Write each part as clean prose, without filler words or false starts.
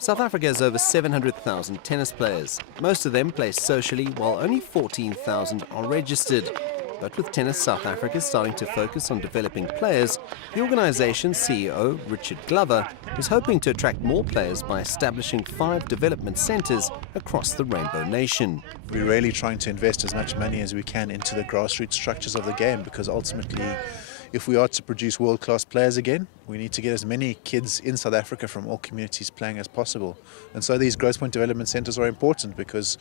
South Africa has over 700,000 tennis players. Most of them play socially, while only 14,000 are registered. But with Tennis South Africa starting to focus on developing players, the organization's CEO, Richard Glover, is hoping to attract more players by establishing 5 development centers across the Rainbow Nation. We're really trying to invest as much money as we can into the grassroots structures of the game, because ultimately, if we are to produce world-class players again, we need to get as many kids in South Africa from all communities playing as possible. And so these growth point development centres are important because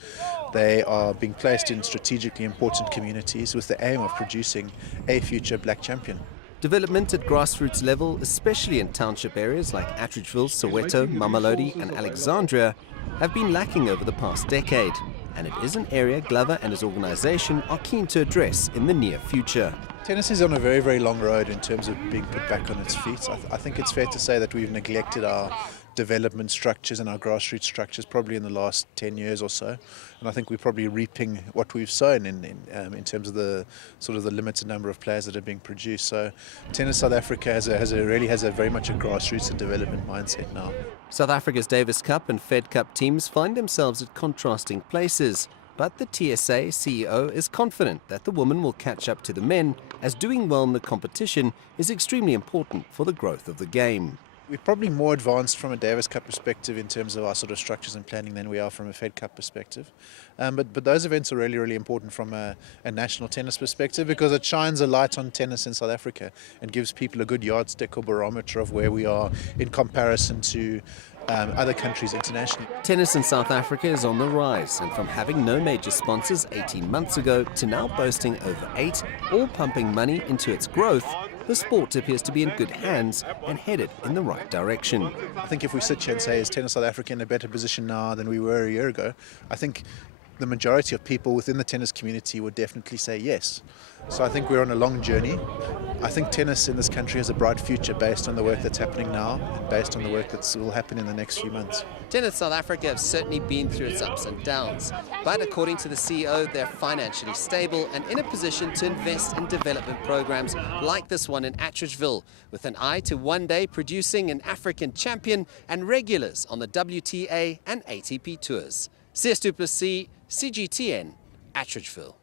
they are being placed in strategically important communities with the aim of producing a future black champion. Development at grassroots level, especially in township areas like Atteridgeville, Soweto, Mamelodi and Alexandria, have been lacking over the past decade. And it is an area Glover and his organisation are keen to address in the near future. Tennis is on a very, very long road in terms of being put back on its feet. I think it's fair to say that we've neglected our development structures and our grassroots structures probably in the last 10 years or so. And I think we're probably reaping what we've sown in terms of the sort of the limited number of players that are being produced. So Tennis South Africa really has a very much a grassroots and development mindset now. South Africa's Davis Cup and Fed Cup teams find themselves at contrasting places. But the TSA CEO is confident that the women will catch up to the men, as doing well in the competition is extremely important for the growth of the game. We're probably more advanced from a Davis Cup perspective in terms of our sort of structures and planning than we are from a Fed Cup perspective. But those events are really, really important from a national tennis perspective, because it shines a light on tennis in South Africa and gives people a good yardstick or barometer of where we are in comparison to other countries internationally. Tennis in South Africa is on the rise, and from having no major sponsors 18 months ago to now boasting over 8, all pumping money into its growth, the sport appears to be in good hands and headed in the right direction. I think if we sit here and say, is Tennis South Africa in a better position now than we were a year ago, I think the majority of people within the tennis community would definitely say yes. So I think we're on a long journey. I think tennis in this country has a bright future based on the work that's happening now and based on the work that will happen in the next few months. Tennis South Africa have certainly been through its ups and downs, but according to the CEO, they're financially stable and in a position to invest in development programs like this one in Atteridgeville, with an eye to one day producing an African champion and regulars on the WTA and ATP tours. CS du Plessis, CGTN, Atteridgeville.